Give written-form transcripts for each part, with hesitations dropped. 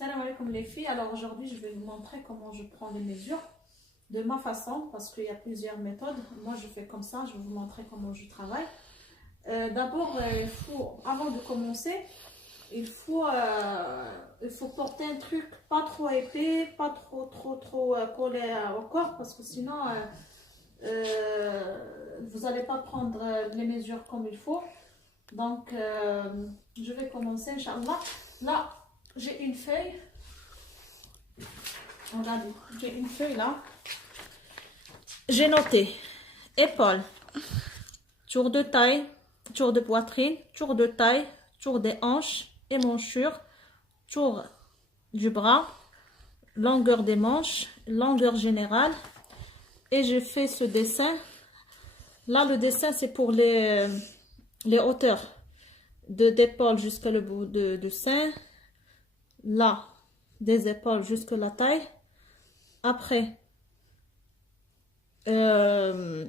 Salam alaikum les filles. Alors aujourd'hui je vais vous montrer comment je prends les mesures de ma façon parce qu'il y a plusieurs méthodes. Moi je fais comme ça, je vais vous montrer comment je travaille. D'abord il faut, avant de commencer, il faut porter un truc pas trop épais, pas trop collé au corps parce que sinon vous n'allez pas prendre les mesures comme il faut. Donc je vais commencer Inch'Allah. Là j'ai une feuille. Regardez, j'ai une feuille là. J'ai noté épaules, tour de taille, tour de poitrine, tour de taille, tour des hanches, émanchure, tour du bras, longueur des manches, longueur générale. Et je fais ce dessin. Là, le dessin, c'est pour les hauteurs d'épaule jusqu'à le bout de sein. Là, des épaules jusqu'à la taille. Après, de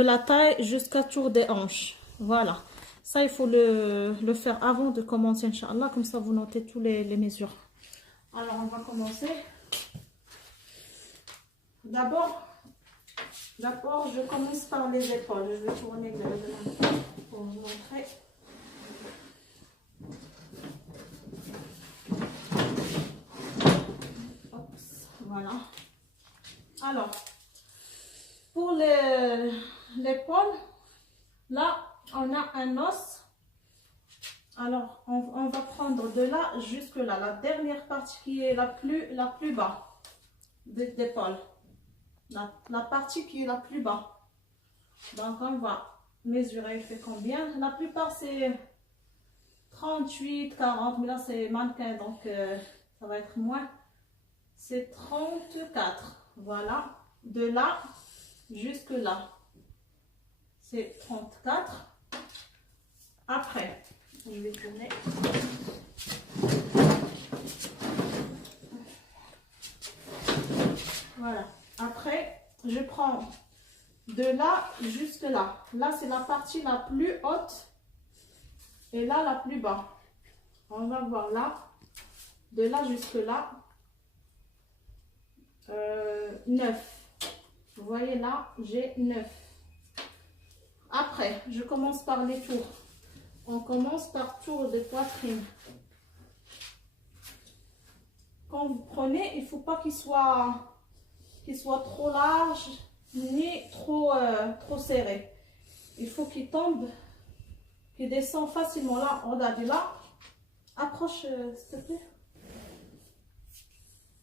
la taille jusqu'à tour des hanches. Voilà. Ça, il faut le faire avant de commencer, Inch'Allah. Comme ça, vous notez tous les mesures. Alors, on va commencer. D'abord, je commence par les épaules. Je vais tourner pour vous montrer. Voilà. Alors, pour l'épaule, là, on a un os. Alors, on va prendre de là jusque là, la dernière partie qui est la plus bas d'épaule. La partie qui est la plus bas. Donc, on va mesurer, il fait combien? La plupart, c'est 38, 40, mais là, c'est mannequin, donc ça va être moins. C'est 34. Voilà. De là jusque là. C'est 34. Après, je vais tourner. Voilà. Après, je prends de là jusque là. Là, c'est la partie la plus haute. Et là, la plus bas. On va voir là. De là jusque là. 9. Vous voyez là, j'ai 9. Après, je commence par les tours. On commence par tour de poitrine. Quand vous prenez, il ne faut pas qu'il soit trop large ni trop serré. Il faut qu'il tombe, qu'il descend facilement. Là, regardez là. Approche, s'il te plaît.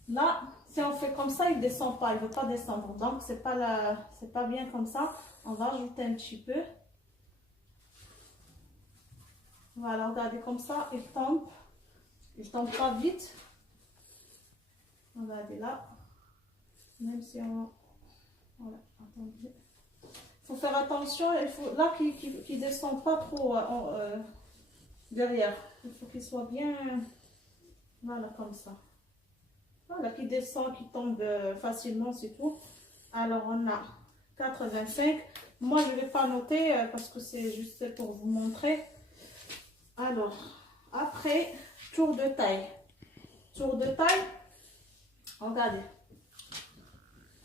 Là, si on fait comme ça, il ne descend pas, il ne veut pas descendre. Donc, c'est pas bien comme ça. On va ajouter un petit peu. Voilà, regardez comme ça, il tombe. Il ne tombe pas vite. Regardez là. Même si on... Voilà, attendez. Il faut faire attention, il faut là qu'il ne descend pas trop derrière. Il faut qu'il soit bien... Voilà, comme ça. Voilà, qui descend, qui tombe facilement, c'est tout. Alors, on a 85. Moi, je ne vais pas noter parce que c'est juste pour vous montrer. Alors, après, tour de taille. Tour de taille, regardez.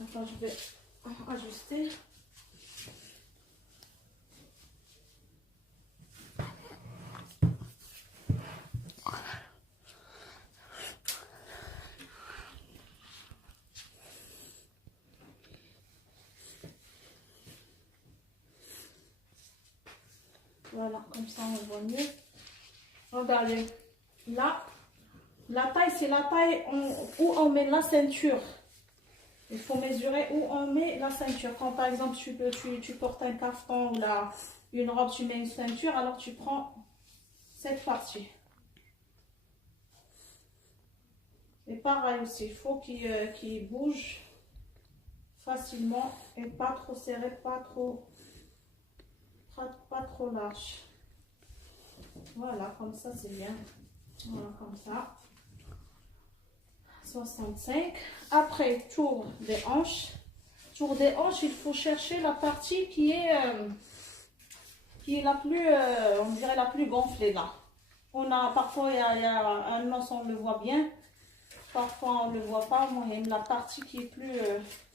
Attends, je vais ajuster. Voilà, comme ça on voit mieux. Regardez, là, la taille, c'est la taille où on met la ceinture. Il faut mesurer où on met la ceinture. Quand par exemple tu portes un caftan ou une robe, tu mets une ceinture, alors tu prends cette partie. Et pareil aussi, il faut qu'il bouge facilement et pas trop serré, pas trop large. Voilà, comme ça c'est bien. Voilà, comme ça. 65. Après, tour des hanches. Tour des hanches, il faut chercher la partie qui est la plus, on dirait la plus gonflée là. Parfois, il y a un os, on le voit bien. Parfois on ne le voit pas, moi j'aime la partie qui est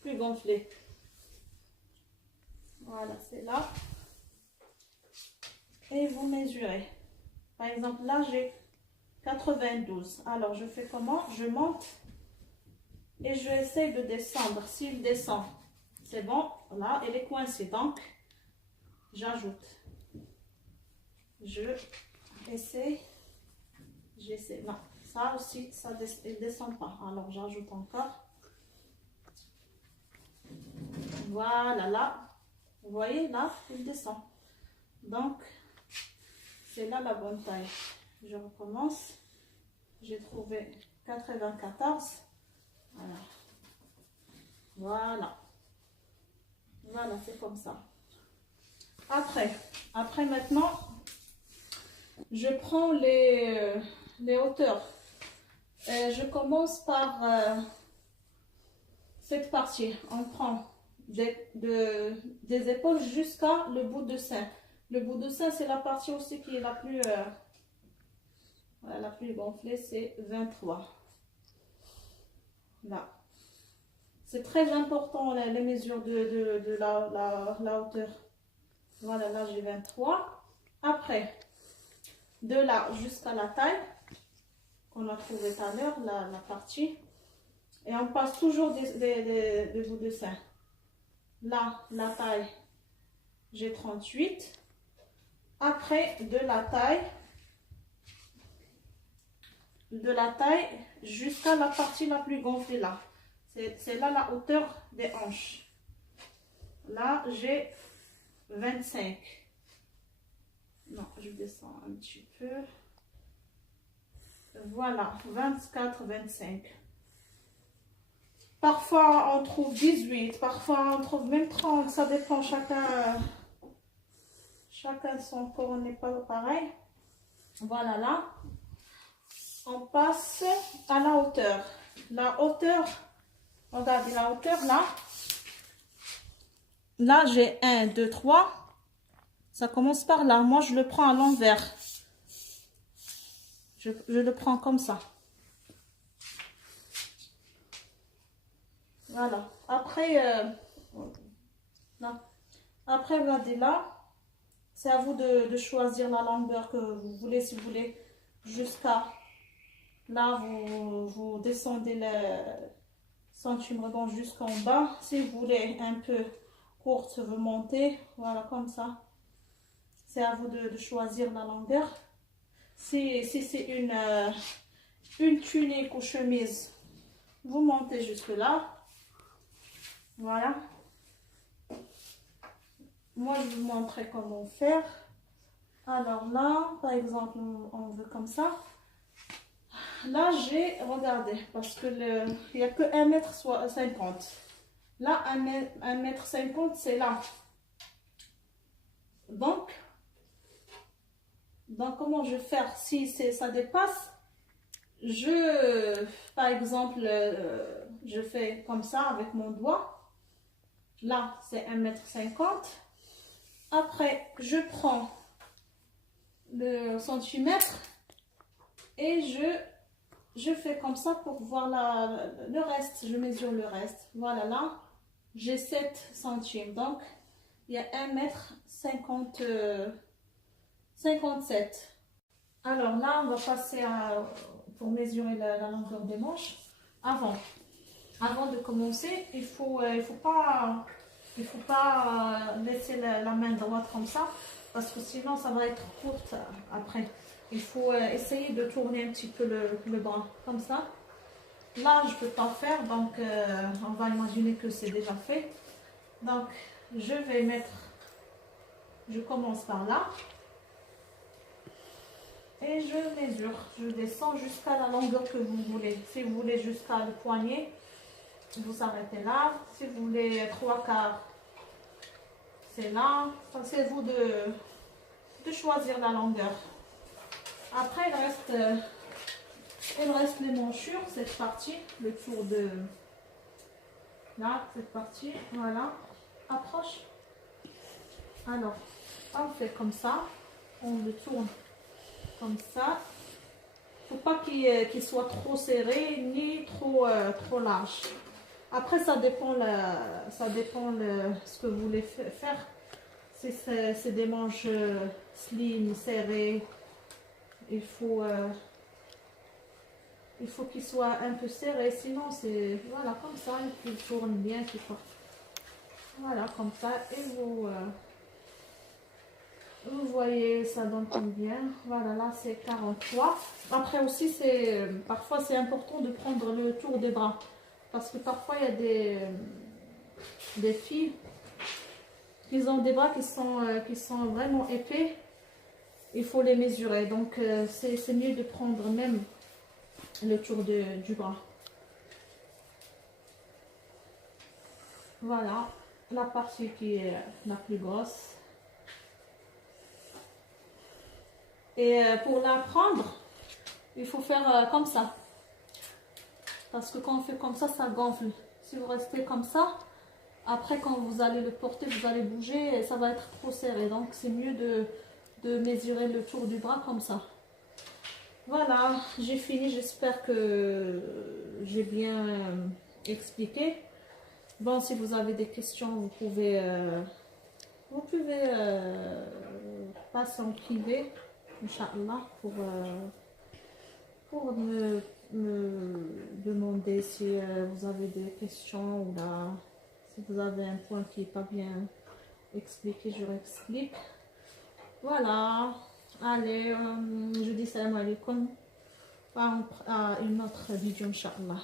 plus gonflée. Voilà, c'est là. Et vous mesurez. Par exemple, là j'ai 92. Alors je fais comment? Je monte et je essaie de descendre. S'il descend, c'est bon. Là, elle est coincée. Donc, j'ajoute. Je essaie. J'essaie. Non, ça aussi, ça ne descend pas. Alors j'ajoute encore. Voilà, là. Vous voyez, là, il descend. Donc, c'est là la bonne taille. Je recommence. J'ai trouvé 94. Voilà. Voilà. Voilà, c'est comme ça. Après maintenant, je prends les hauteurs. Je commence par cette partie. On prend des épaules jusqu'à le bout de sein. Le bout de sein, c'est la partie aussi qui est la plus, voilà, la plus gonflée, c'est 23. Là. C'est très important les mesures de la hauteur. Voilà, là j'ai 23. Après, de là jusqu'à la taille, qu'on a trouvé tout à l'heure, la partie. Et on passe toujours des bouts de sein. Là, la taille, j'ai 38. Après, de la taille jusqu'à la partie la plus gonflée là. C'est là la hauteur des hanches. Là, j'ai 25. Non, je descends un petit peu. Voilà, 24, 25. Parfois, on trouve 18. Parfois, on trouve même 30. Ça dépend, chacun son corps n'est pas pareil. Voilà, là. On passe à la hauteur. La hauteur, regardez la hauteur là. Là, j'ai 1, 2, 3. Ça commence par là. Moi, je le prends à l'envers. Je le prends comme ça. Voilà. Après, après, regardez là. C'est à vous de choisir la longueur que vous voulez. Si vous voulez jusqu'à là, vous descendez le centime jusqu'en bas. Si vous voulez un peu courte, vous montez. Voilà, comme ça. C'est à vous de choisir la longueur. Si c'est une tunique ou chemise, vous montez jusque là. Voilà. Moi, je vous montrerai comment faire. Alors là, par exemple, on veut comme ça. Là, j'ai, regardez, parce que il n'y a que 1,50 m. Là, 1,50 m, c'est là. Donc, comment je vais faire? Si ça dépasse, par exemple, je fais comme ça avec mon doigt. Là, c'est 1,50 m. Après, je prends le centimètre et je fais comme ça pour voir le reste. Je mesure le reste. Voilà, là, j'ai 7 centimes. Donc, il y a 1,57 m. Alors là, on va passer pour mesurer la longueur des manches. Avant de commencer, il faut pas laisser la main droite comme ça, parce que sinon ça va être courte après. Il faut essayer de tourner un petit peu le bras comme ça. Là, je peux pas faire, donc on va imaginer que c'est déjà fait. Donc, je commence par là. Et je mesure, je descends jusqu'à la longueur que vous voulez. Si vous voulez jusqu'à le poignet, vous arrêtez là. Si vous voulez 3/4, c'est là. C'est vous de choisir la longueur. Après, il reste les manchures, cette partie, le tour de là, cette partie, voilà. Approche. Alors, on fait comme ça, on le tourne. Comme ça, il ne faut pas qu'il soit trop serré ni trop large. Après, ça dépend, ce que vous voulez faire. Si c'est des manches slim, serrées, il faut qu'il soit un peu serré. Sinon, c'est voilà, comme ça, il tourne bien. Voilà, comme ça. Et vous voyez, ça donne combien? Voilà, là, c'est 43. Après aussi, parfois, c'est important de prendre le tour des bras. Parce que parfois, il y a des filles qui ont des bras qui sont vraiment épais. Il faut les mesurer. Donc, c'est mieux de prendre même le tour du bras. Voilà, la partie qui est la plus grosse. Et pour la prendre, il faut faire comme ça. Parce que quand on fait comme ça gonfle. Si vous restez comme ça, après quand vous allez le porter, vous allez bouger et ça va être trop serré. Donc c'est mieux de mesurer le tour du bras comme ça. Voilà, j'ai fini. J'espère que j'ai bien expliqué. Bon, si vous avez des questions, vous pouvez passer en privé, Inch'Allah, pour me demander si vous avez des questions ou là, si vous avez un point qui n'est pas bien expliqué, je réexplique. Voilà, allez, je dis salam alaikum à une autre vidéo, Inch'Allah.